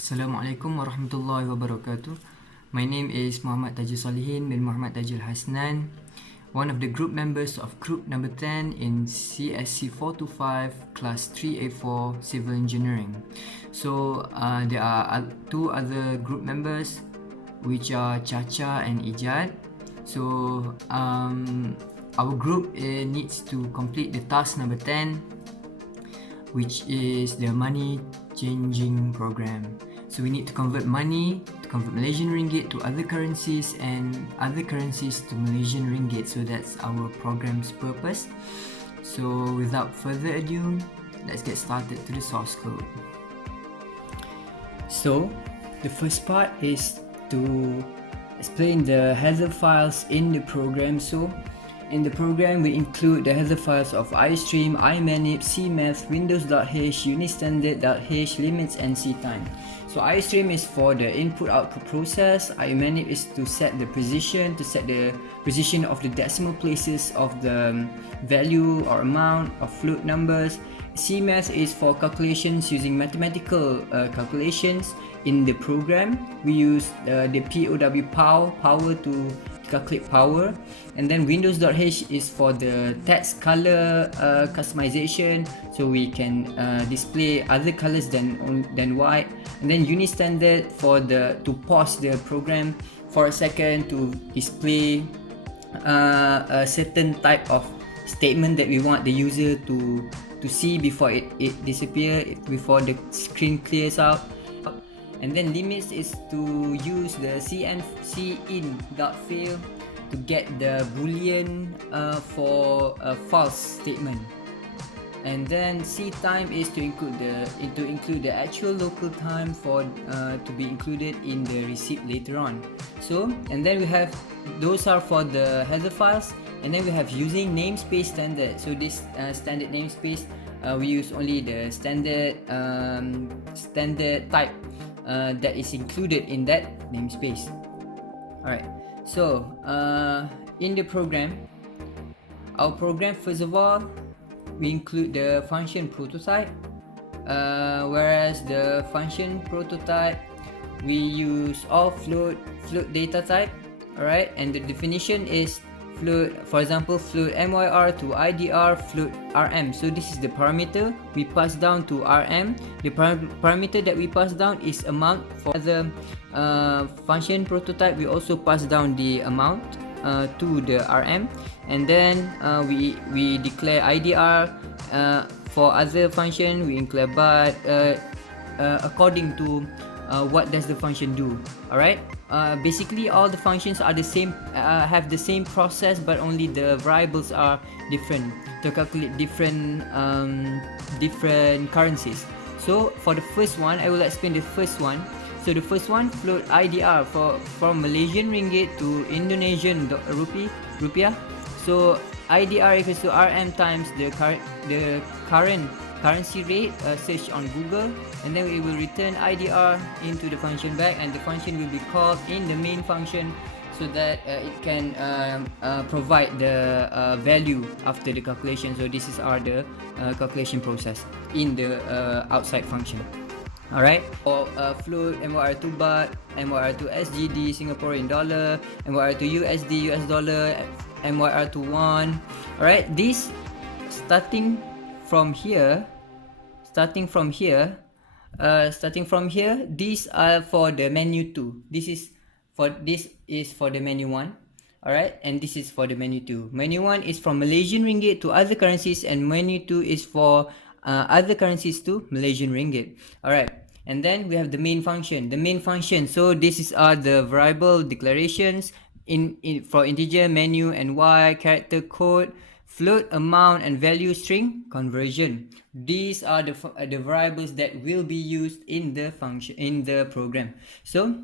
Assalamualaikum warahmatullahi wabarakatuh. My name is Muhammad Tajul Salihin bin Muhammad Tajul Hasnan, one of the group members of group number 10 in CSC 425 class 3A4 civil engineering. So there are two other group members which are Chacha and Ijat. So our group needs to complete the task number 10, which is the money changing program. So we need to convert Malaysian ringgit to other currencies and other currencies to Malaysian ringgit. So that's our program's purpose. So without further ado, let's get started to the source code. So the first part is to explain the header files in the program. So in the program, we include the header files of iStream, iManip, CMath, Windows.h, Unistandard.h, limits, and ctime. So iStream is for the input-output process. iManip is to set the precision of the decimal places of the value or amount of float numbers. CMath is for calculations using mathematical calculations in the program. We use the power to calculate power, and then Windows.h is for the text color customization, so we can display other colors than white, and then Unistandard for to pause the program for a second to display a certain type of statement that we want the user to see before it disappears, before the screen clears out. And then limits is to use the cin.fail to get the boolean for a false statement. And then ctime is to include the actual local time for to be included in the receipt later on. So, and then we have, those are for the header files, and then we have using namespace standard. So this standard namespace, we use only the standard type that is included in that namespace. Alright, so in the program, our program, first of all, we include the function prototype, whereas the function prototype we use all float data type. Alright, and the definition is float, for example, float myr to idr float rm. So this is the parameter we pass down to rm. The parameter that we pass down is amount. For the function prototype, we also pass down the amount to the rm, and then we declare idr. For other function, we declare but according to what does the function do. Alright, basically all the functions are the same, have the same process, but only the variables are different to calculate different currencies. So for the first one, I will explain the first one. So the first one, float IDR from Malaysian ringgit to Indonesian rupiah. So IDR equals to RM times the current currency rate, search on Google, and then it will return IDR into the function back, and the function will be called in the main function so that it can provide the value after the calculation. So this is the calculation process in the outside function. Alright, for float MYR2 baht, MYR2 SGD, Singaporean dollar, MYR2 USD, US dollar, MYR2 won. Alright, this starting from here, these are for the menu 2. This is for the menu 1. Alright, and this is for the menu 2. Menu 1 is from Malaysian ringgit to other currencies, and menu 2 is for other currencies to Malaysian ringgit. Alright, and then we have the main function. So this is the variable declarations for integer, menu, and y, character, code, float, amount, and value string conversion. These are the variables that will be used in the function, in the program. So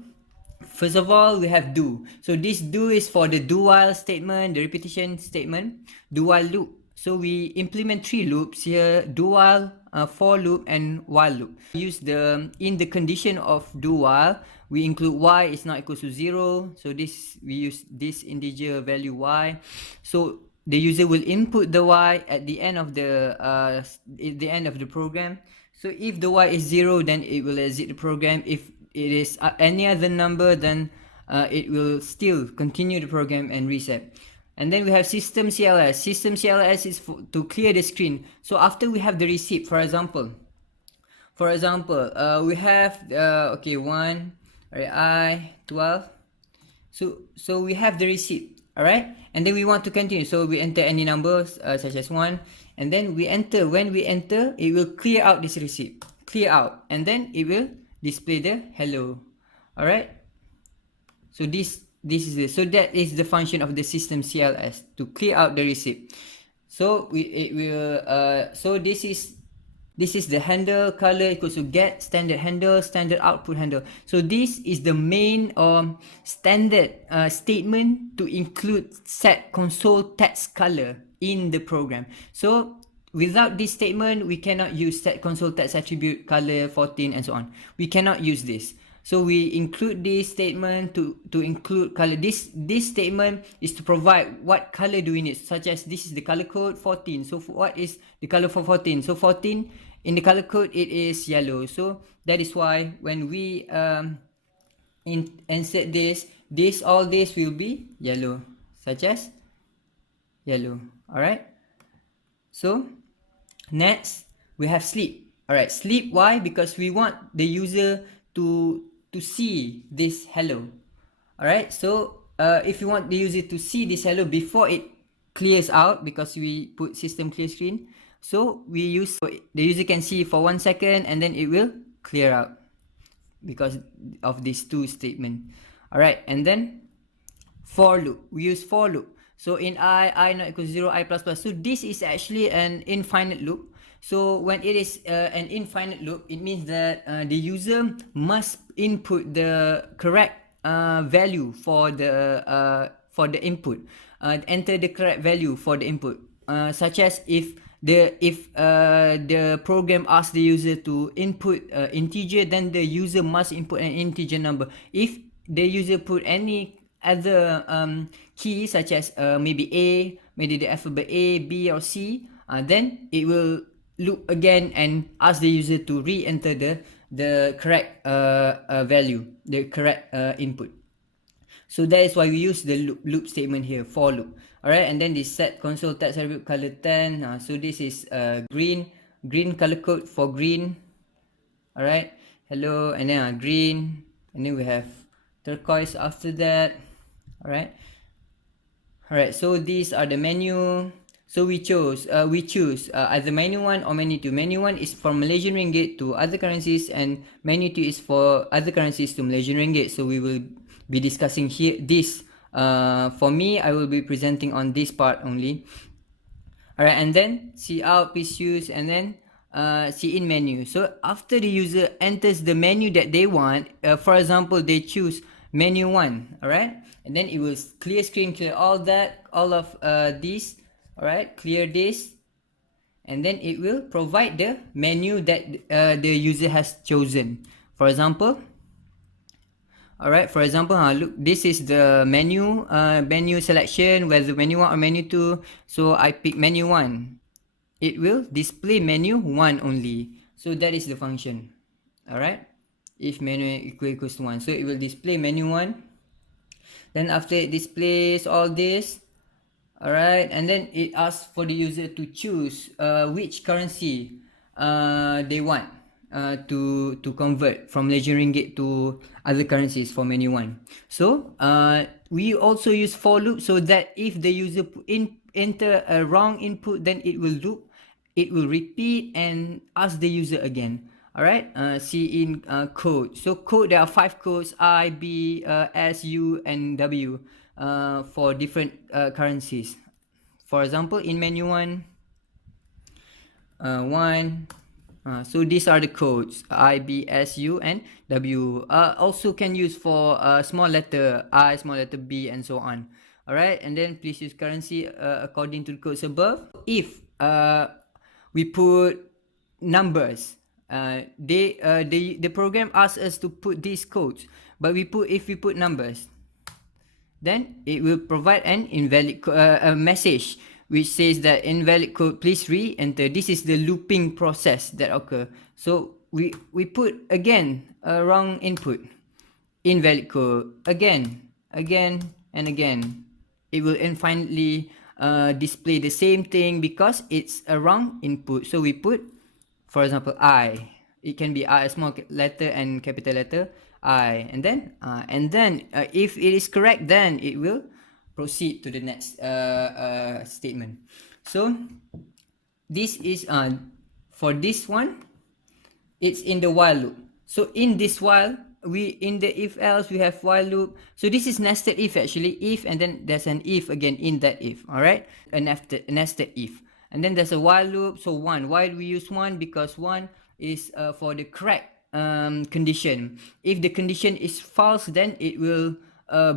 first of all, we have do. So this do is for the do while statement, the repetition statement, do while loop. So we implement 3 loops here: do while, for loop, and while loop. Use in the condition of do while, we include y is not equal to 0. So we use this integer value y. So the user will input the y at the end of the program. So if the y is 0, then it will exit the program. If it is any other number, then it will still continue the program and reset. And then we have system CLS. System CLS is to clear the screen. So after we have the receipt, for example, we have okay, 1, right, I 12. So we have the receipt, all right, and then we want to continue. So we enter any numbers such as 1, and then we enter. When we enter, it will clear out this receipt, clear out, and then it will display the hello. All right, so this is it. So that is the function of the system CLS, to clear out the receipt. So it will so this is the handle color equals to get standard handle, standard output handle. So this is the main standard statement to include set console text color in the program. So without this statement, we cannot use set console text attribute color 14 and so on. We cannot use this. So we include this statement to include color. This statement is to provide what color do we need, such as this is the color code 14. So what is the color for 14? So 14 in the color code, it is yellow. So that is why when we insert this, all this will be yellow, such as yellow. All right. So next we have sleep. All right, sleep. Why? Because we want the user to see this hello. All right, so if you want the user to see this hello before it clears out, because we put system clear screen, so we use, so the user can see for 1 second and then it will clear out because of these two statement. All right, and then for loop, we use for loop. So in I not equals 0, I plus plus. So this is actually an infinite loop. So when it is an infinite loop, it means that the user must input the correct value for the input, enter the correct value for the input, such as if the program asks the user to input integer, then the user must input an integer number. If the user put any other key, such as maybe A, maybe the alphabet A, B, or C, then it will loop again and ask the user to re-enter the correct value, the correct input. So that is why we use the loop statement here, for loop. All right, and then this set console text attribute color 10. So this is green color code for green. All right, hello, and then green, and then we have turquoise after that. All right. So these are the menu. So we choose either menu 1 or menu 2. Menu 1 is for Malaysian ringgit to other currencies, and menu 2 is for other currencies to Malaysian ringgit. So we will be discussing here this. For me, I will be presenting on this part only. All right, and then see out, please use, and then see in menu. So after the user enters the menu that they want, for example, they choose menu 1. All right, and then it will clear screen, clear all of these. All right, clear this, and then it will provide the menu that the user has chosen. For example, all right, look, this is the menu selection, whether menu 1 or menu 2. So I pick menu 1. It will display menu 1 only. So that is the function. All right, if menu equals to 1, so it will display menu 1. Then after it displays all this, all right, and then it asks for the user to choose which currency they want to convert from Malaysian ringgit to other currencies for menu 1. So we also use for loop, so that if the user enter a wrong input, then it will loop, it will repeat and ask the user again. All right, see in code. So code, there are 5 codes: I, B, S, U, and W for different currencies. For example, in menu 1, so these are the codes: I, B, S, U, and W. Also can use for small letter I, small letter B, and so on. All right, and then please use currency according to the codes above. If we put numbers, the program asks us to put these codes, but if we put numbers, then it will provide an invalid message which says that invalid code, please re-enter. This is the looping process that occur. So we put again a wrong input, invalid code, again, and again. It will infinitely display the same thing because it's a wrong input. So we put, for example, I. It can be I, a small letter and capital letter, I, and then if it is correct, then it will proceed to the next statement. So this is for this one, it's in the while loop. So in this while, in the if else we have while loop. So this is nested if, actually, if, and then there's an if again in that if. All right, a nested if, and then there's a while loop. So one, why do we use one? Because one is for the correct condition. If the condition is false, then it will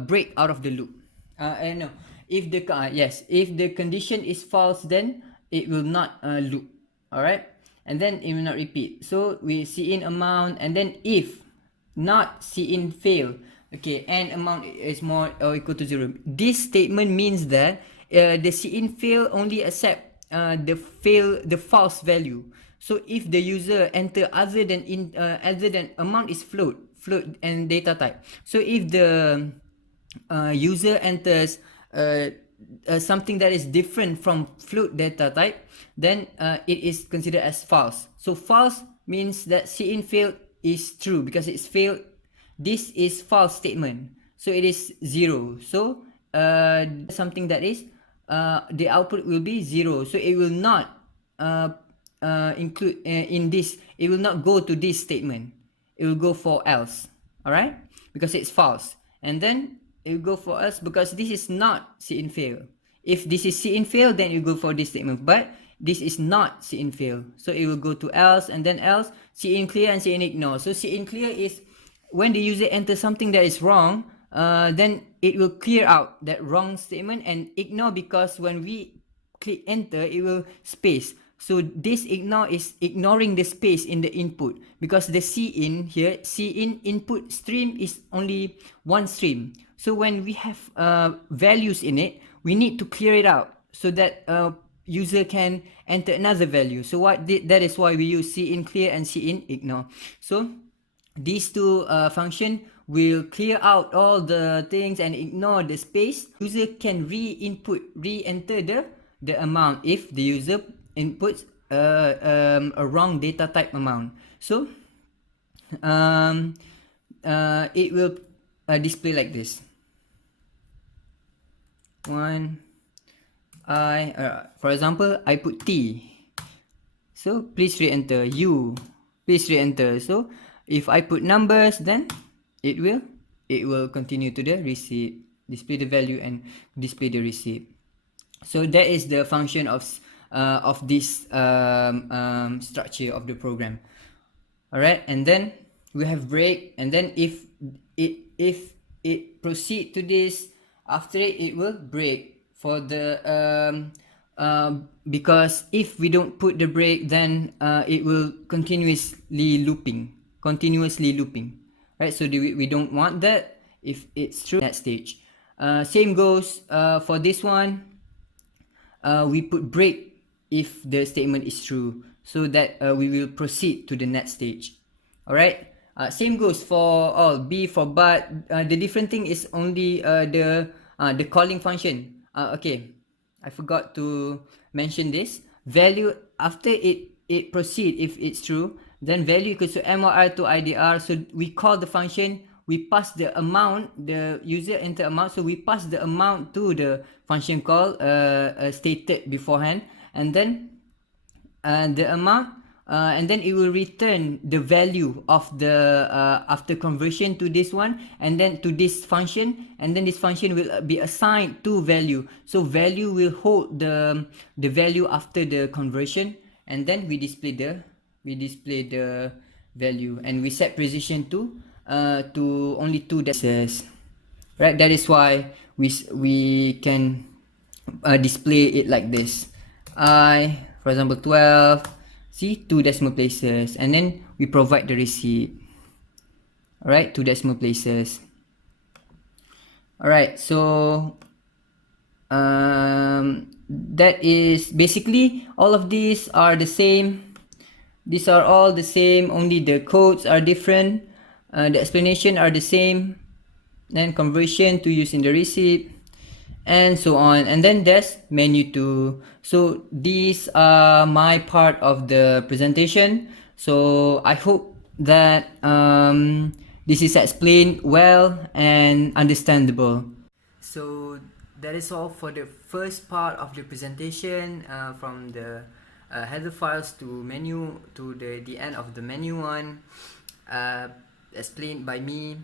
break out of the loop. No, if the if the condition is false, then it will not loop. All right, and then it will not repeat. So we see in amount, and then if not see in fail, okay, and amount is more or equal to 0. This statement means that the see in fail only accept the false value. So if the user enter other than amount is float and data type. So if the user enters something that is different from float data type, then it is considered as false. So false means that see in failed is true because it's failed. This is false statement, so it is 0. So something that is the output will be 0. So it will not include in this. It will not go to this statement. It will go for else. All right, because it's false, and then it will go for else because this is not see in fail. If this is see in fail, then you go for this statement, but this is not see in fail, so it will go to else, and then else, see in clear, and see in ignore. So see in clear is when the user enters something that is wrong, then it will clear out that wrong statement, and ignore because when we click enter, it will space. So this ignore is ignoring the space in the input because the see in here, see in input stream is only one stream. So when we have values in it, we need to clear it out so that user can enter another value. So that is why we use see in clear and see in ignore. So these two function will clear out all the things and ignore the space. User can re-enter the amount if the user inputs a wrong data type amount. So it will display like this. For example, I put T. So please re-enter. U, please re-enter. So if I put numbers, then it will continue to the receipt, display the value and display the receipt. So that is the function of this structure of the program. All right, and then we have break, and then if it proceed to this, after it will break for the because if we don't put the break, then it will continuously looping, right? So we don't want that if it's true that stage. Same goes for this one. We put break if the statement is true, so that we will proceed to the next stage. All right, same goes for all. B for but. The different thing is only the calling function. Okay, I forgot to mention this. Value after it proceed, if it's true, then value equals to MRR to IDR. So we call the function, we pass the amount, the user enter amount, so we pass the amount to the function call stated beforehand, and then the amount, and then it will return the value of the after conversion to this one, and then to this function, and then this function will be assigned to value. So value will hold the value after the conversion, and then we display the value, and we set precision to only 2 decimals, right? That is why we can display it like this. For example, 12, see, 2 decimal places, and then we provide the receipt. All right, 2 decimal places. All right, so that is basically all of these are the same. These are all the same, only the codes are different, the explanation are the same, then conversion to use in the receipt, and so on. And then there's menu 2. So these are my part of the presentation. So I hope that this is explained well and understandable. So that is all for the first part of the presentation, from the header files to menu to the end of the menu one, explained by me.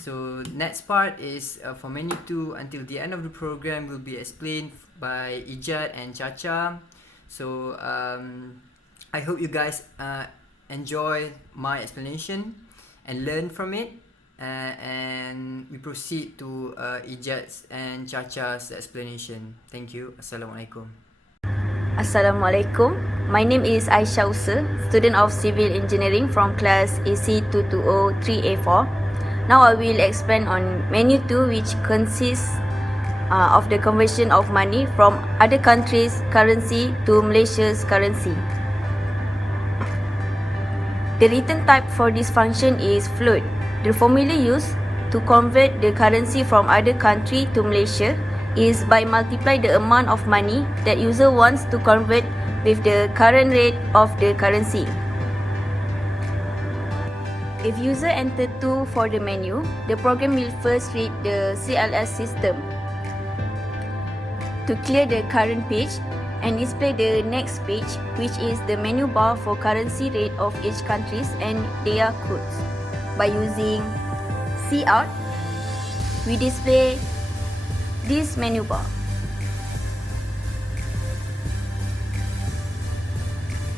So next part is for menu 2 until the end of the program will be explained by Izzat and Chacha. So I hope you guys enjoy my explanation and learn from it. And we proceed to Izzat's and Chacha's explanation. Thank you. Assalamualaikum. Assalamualaikum. My name is Aishah Usa, student of Civil Engineering from class AC2203A4. Now I will explain on menu 2, which consists of the conversion of money from other countries' currency to Malaysia's currency. The written type for this function is float. The formula used to convert the currency from other country to Malaysia is by multiply the amount of money that user wants to convert with the current rate of the currency. If user enter 2 for the menu, the program will first read the CLS system to clear the current page and display the next page, which is the menu bar for currency rate of each countries and their codes. By using cout, we display this menu bar.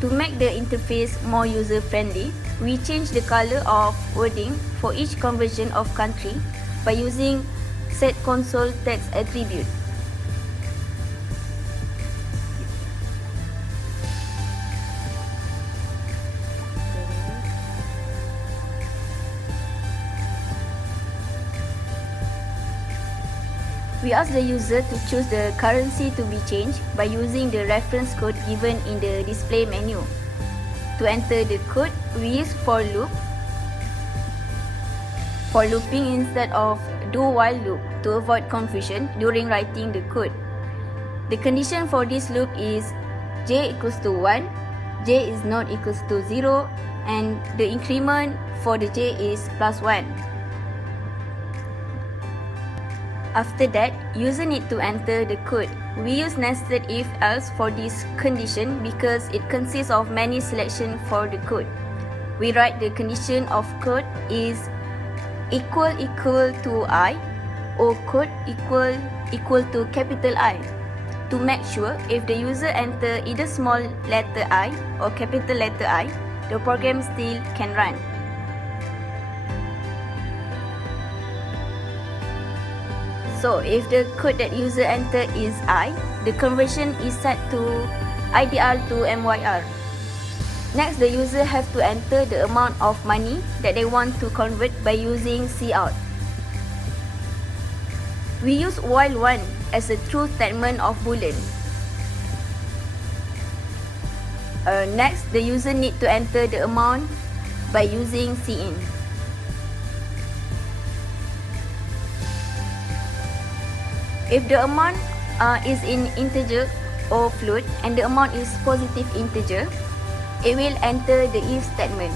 To make the interface more user-friendly, we change the color of wording for each conversion of country by using set console text attribute. We ask the user to choose the currency to be changed by using the reference code given in the display menu. To enter the code, we use for loop, for looping instead of do-while loop to avoid confusion during writing the code. The condition for this loop is j equals to 1, j is not equals to 0, and the increment for the j is plus 1. After that, user need to enter the code. We use nested if else for this condition because it consists of many selections for the code. We write the condition of code is equal to I or code equal to capital I to make sure if the user enter either small letter I or capital letter I, the program still can run. So if the code that user enter is I, the conversion is set to IDR to MYR. Next, the user have to enter the amount of money that they want to convert by using cout. We use while one as a true statement of boolean. Next, the user need to enter the amount by using cin. If the amount is in integer or float and the amount is positive integer, it will enter the if statement.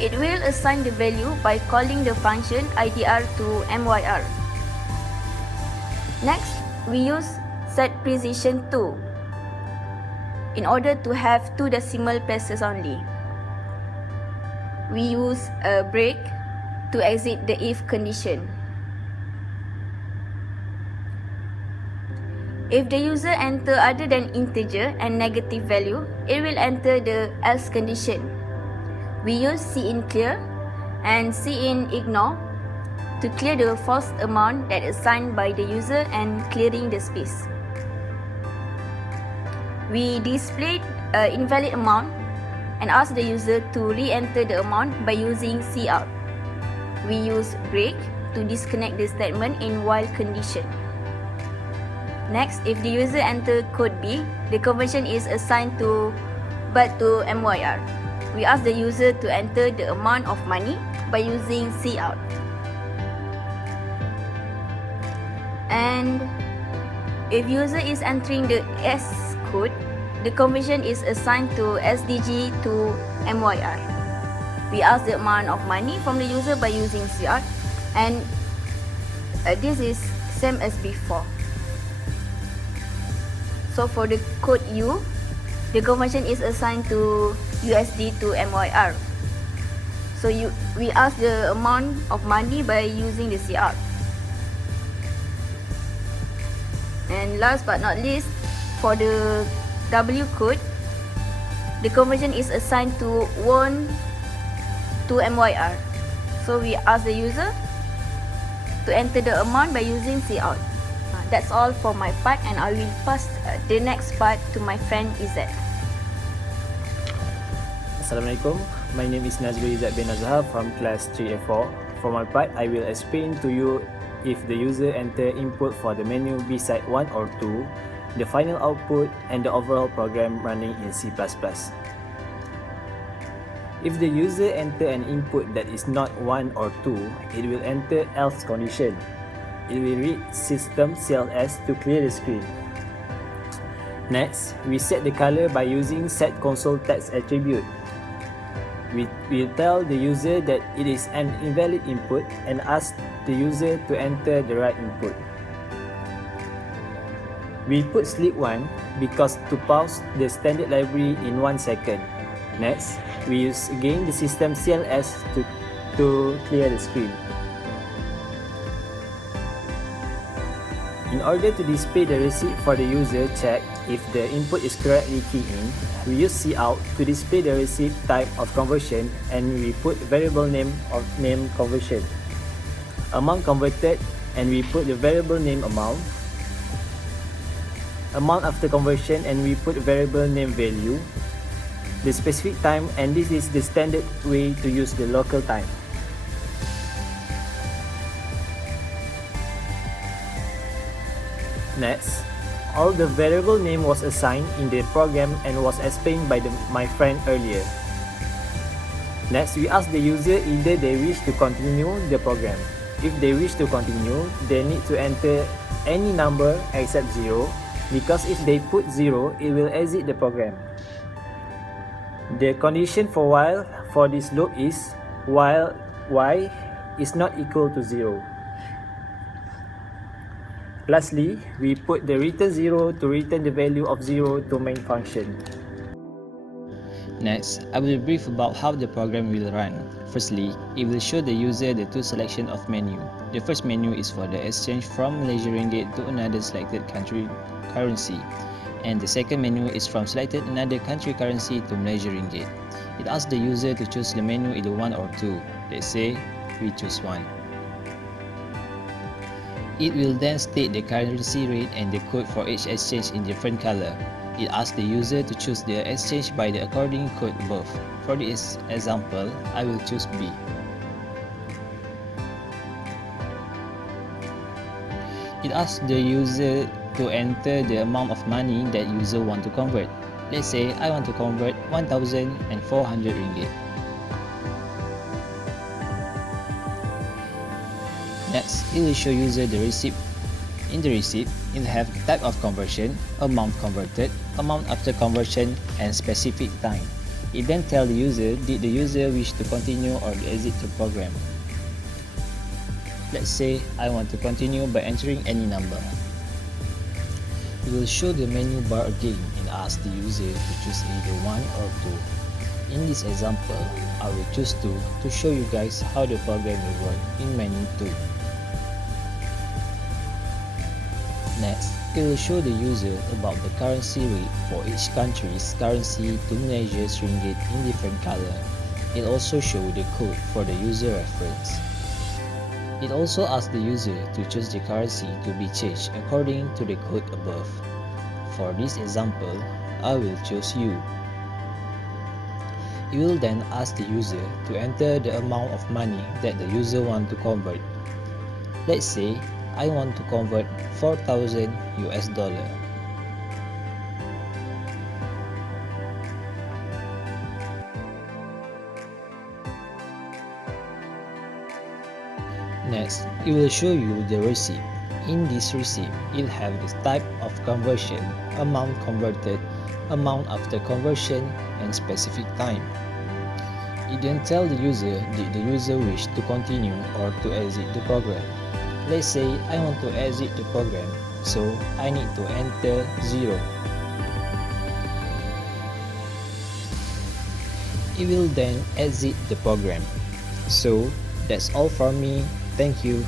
It will assign the value by calling the function IDR to MYR. Next, we use set precision 2 in order to have 2 decimal places only. We use a break to exit the if condition. If the user enter other than integer and negative value, it will enter the else condition. We use cin clear and cin ignore to clear the false amount that is assigned by the user and clearing the space. We display invalid amount and ask the user to re-enter the amount by using cout. we use break to disconnect the statement in while condition. Next, if the user enter code B, the conversion is assigned to MYR. We ask the user to enter the amount of money by using cout. And if user is entering the S code, the conversion is assigned to SDG to MYR. We ask the amount of money from the user by using cout, and this is same as before. So for the code U, the conversion is assigned to USD to MYR. So we ask the amount of money by using the cout. And last but not least, for the W code, the conversion is assigned to won to MYR. So we ask the user to enter the amount by using cout. That's all for my part, and I will pass the next part to my friend Izzat. Assalamualaikum. My name is Nazrul Izzat bin Azhar from class 3A4. For my part, I will explain to you if the user enter input for the menu beside 1 or 2, the final output, and the overall program running in C++. If the user enter an input that is not 1 or 2, it will enter else condition. It will read system CLS to clear the screen. Next, we set the color by using set console text attribute. We will tell the user that it is an invalid input and ask the user to enter the right input. We put sleep 1 because to pause the standard library in 1 second. Next, we use again the system CLS to clear the screen. In order to display the receipt for the user, check if the input is correctly keyed in. We use cout to display the receipt type of conversion, and we put variable name of name conversion. Amount converted, and we put the variable name amount. Amount after conversion, and we put variable name value. The specific time, and this is the standard way to use the local time. Next, all the variable name was assigned in the program and was explained by my friend earlier. Next, we ask the user either they wish to continue the program. If they wish to continue, they need to enter any number except 0, because if they put 0, it will exit the program. The condition for while for this loop is while y is not equal to 0. Lastly, we put the return 0 to return the value of 0 to main function. Next, I will brief about how the program will run. Firstly, it will show the user the two selection of menu. The first menu is for the exchange from Malaysia Ringgit to another selected country currency, and the second menu is from selected another country currency to Malaysia Ringgit. It asks the user to choose the menu either 1 or 2. Let's say we choose 1. It will then state the currency rate and the code for each exchange in different color. It asks the user to choose the exchange by the according code above. For this example, I will choose B. It asks the user to enter the amount of money that user want to convert. Let's say I want to convert 1,400 ringgit. Next, it will show user the receipt. In the receipt, it will have type of conversion, amount converted, amount after conversion, and specific time. It then tells the user did the user wish to continue or exit the program. Let's say I want to continue by entering any number. It will show the menu bar again and ask the user to choose either 1 or 2. In this example, I will choose 2 to show you guys how the program will work in menu 2. Next, it will show the user about the currency rate for each country's currency to Malaysia's ringgit in different color. It also shows the code for the user reference. It also asks the user to choose the currency to be changed according to the code above. For this example, I will choose U. It will then ask the user to enter the amount of money that the user wants to convert. Let's say I want to convert 4,000 US dollar. Next, it will show you the receipt. In this receipt, it'll have the type of conversion, amount converted, amount after conversion, and specific time. It then tells the user did the user wish to continue or to exit the program. Let's say I want to exit the program, so I need to enter 0. It will then exit the program. So that's all from me. Thank you.